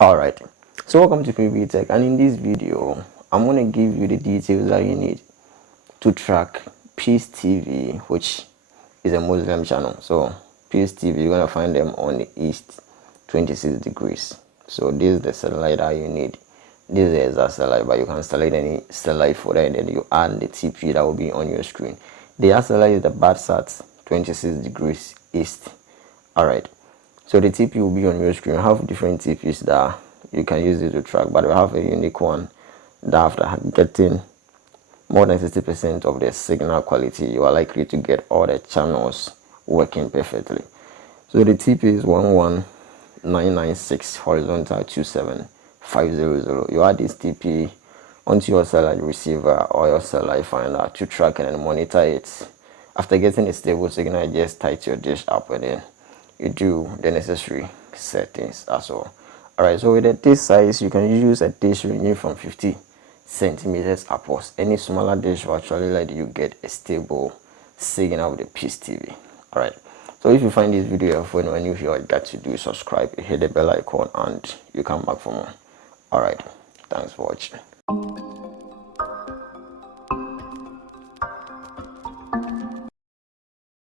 Alright, so welcome to Pbteck, and in this video I'm going to give you the details that you need to track Peace TV, which is a Muslim channel. So Peace TV, you're going to find them on the east 26 degrees. So this is the satellite that you need. This is the exact satellite, but you can select any satellite for that, and then you add the TP that will be on your screen. The other satellite is the BADSAT 26 degrees east. Alright, so the TP will be on your screen. You have different TPs that you can use it to track, but we have a unique one that after getting more than 60% of the signal quality, you are likely to get all the channels working perfectly. So the TP is 11996 horizontal 27500. You add this TP onto your satellite receiver or your satellite finder to track it and monitor it. After getting a stable signal, you just tight your dish up and then you do the necessary settings as well. Alright, so with the dish size, you can use a dish ranging from 50 centimeters upwards. Any smaller dish will actually let you get a stable signal with the Peace TV. Alright, so if you find this video helpful and you feel like that, to do subscribe, hit the bell icon, and you come back for more. Alright, thanks for watching.